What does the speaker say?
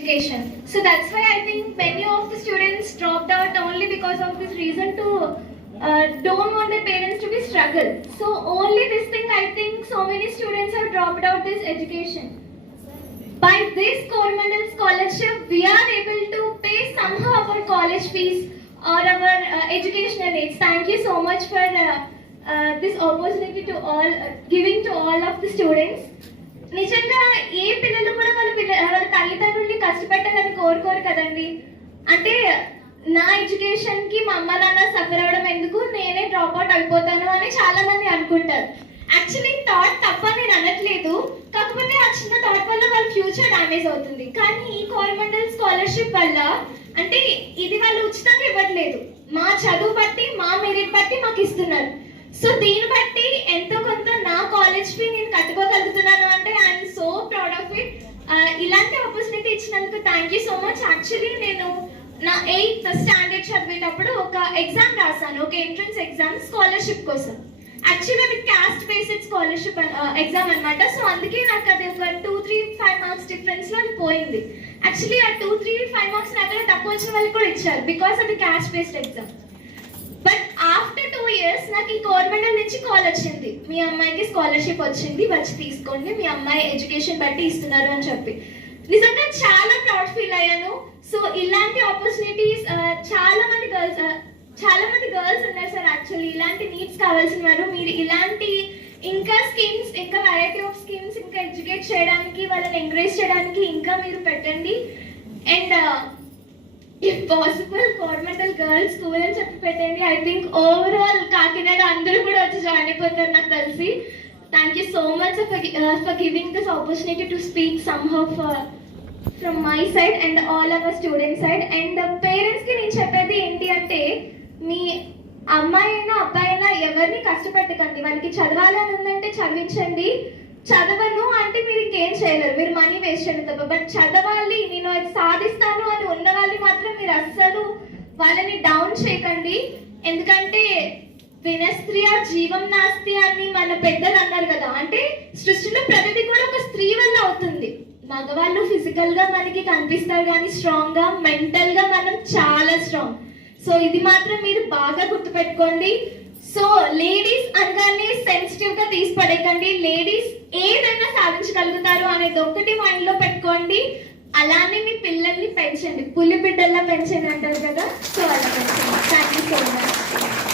education. So that's why I think many of the students dropped out only because of this reason to don't want their parents to be struggle. So only this thing I think so many students have dropped out this education. By this Coromandel scholarship, we are able to pay somehow our college fees or our educational needs. Thank you so much for this opportunity to all giving to all of the students. నిజంగా ఏ పిల్లలు కూడా వాళ్ళ తల్లిదండ్రుల్ని కష్టపెట్టాలని కోరుకోరు కదండి. అంటే నా education కి మా అమ్మ నాన్న సఫర్ అవ్వడం ఎందుకు, నేనే డ్రాప్ అవుట్ అయిపోతాను అని చాలా మంది అనుకుంటారు. యాక్చువల్లీ థాట్ తప్ప నేను అనట్లేదు, కాకపోతే ఆ చిన్న థాట్ వల్ల వాళ్ళ ఫ్యూచర్ డ్యామేజ్ అవుతుంది. కానీ ఈ కోరమండల్ స్కాలర్షిప్ వల్ల అంటే ఇది వాళ్ళు ఉచితంగా ఇవ్వట్లేదు, మా చదువు బట్టి మా మెరిట్ బట్టి మాకు ఇస్తున్నారు. సో దీన్ని బట్టి ఎంతో కొంత నా కాలేజ్ ఫీ నేను కట్టుకోగలుగుతున్నాను అంటే I'm so proud of it. ఇలాంటి ఆపర్చునిటీ ఇచ్చినందుకు thank you so much. Actually నేను నా 8th స్టాండర్డ్ చదివేటప్పుడు ఒక ఎగ్జామ్ రాశాను, ఒక ఎంట్రన్స్ ఎగ్జామ్ స్కాలర్షిప్ కోసం. యాక్చువల్లీ అది క్యాస్ట్ బేస్డ్ స్కాలర్షిప్ ఎగ్జామ్ అనమాట. సో అందుకే నాకు అది ఒక 2-3-5 మార్క్స్ డిఫరెన్స్ లో అది పోయింది. యాక్చువల్లీ ఆ 2-3-5 మార్క్స్ నాకన్నా తక్కువ వచ్చిన వాళ్ళకి కూడా ఇచ్చారు, బికాస్ అది caste based exam. But after 2 years నాకు ఈ గవర్నమెంట్ నుంచి కాల్ వచ్చింది, మీ అమ్మాయికి స్కాలర్షిప్ వచ్చింది, వచ్చి తీసుకోండి, మీ అమ్మాయి ఎడ్యుకేషన్ బట్టి ఇస్తున్నారు అని చెప్పి. నిజంగా చాలా ప్రౌడ్ ఫీల్ అయ్యాను. సో ఇలాంటి ఆపర్చునిటీస్ చాలా మంది గర్ల్స్ ఉన్నారు సార్. యాక్చువల్లీ ఇలాంటి నీడ్స్ కావాల్సిన వారు, మీరు ఇలాంటి ఇంకా స్కీమ్స్, ఇంకా వెరైటీ ఆఫ్ స్కీమ్స్ ఇంకా ఎడ్యుకేట్ చేయడానికి, వాళ్ళని ఎంకరేజ్ చేయడానికి ఇంకా మీరు పెట్టండి. And if possible governmental girls school అని చెప్పి పెట్టండి. ఐ థింక్ ఓవరాల్ కాకినాడ అందరూ కూడా వచ్చి జాయిన్ అయిపోతారు నాకు తెలిసి. Thank you so much for giving this opportunity to speak somehow from my side and all our student side. And parents కి నేను చెప్పేది ఏంటి అంటే, మీ అమ్మాయి అయినా అబ్బాయి అయినా ఎవరిని కష్టపెట్టకండి. వాళ్ళకి చదవాలని ఉందంటే చదివించండి, చదవను అంటే మీరు ఇంకేం చేయలేరు, మీరు మనీ వేస్ట్ చేయడం తప్ప. బట్ చదవాలి, నేను అది సాధిస్తాను అని ఉన్న వాళ్ళని మాత్రం మీరు అస్సలు వాళ్ళని డౌన్ చేయకండి. ఎందుకంటే వినస్త్రీయ జీవం నాస్తి అని మన పెద్దలు అన్నారు కదా. అంటే సృష్టిలో ప్రతిదీ కూడా ఒక స్త్రీ వల్ల అవుతుంది. మగవాళ్ళు ఫిజికల్ గా మనకి కనిపిస్తారు కానీ స్ట్రాంగ్ గా, మెంటల్ గా మనం చాలా స్ట్రాంగ్. సో ఇది మాత్రం మీరు బాగా గుర్తుపెట్టుకోండి. సో లేడీస్ అనగానే సెన్సిటివ్ గా తీసి పడేకండి. లేడీస్ ఏదైనా సాధించగలుగుతారు అనేది ఒక్కటి మైండ్ లో పెట్టుకోండి. అలానే మీ పిల్లల్ని పెంచండి, పులి బిడ్డల్లా పెంచండి అంటారు కదా. సో అలా పెంచండి. Thank you so much.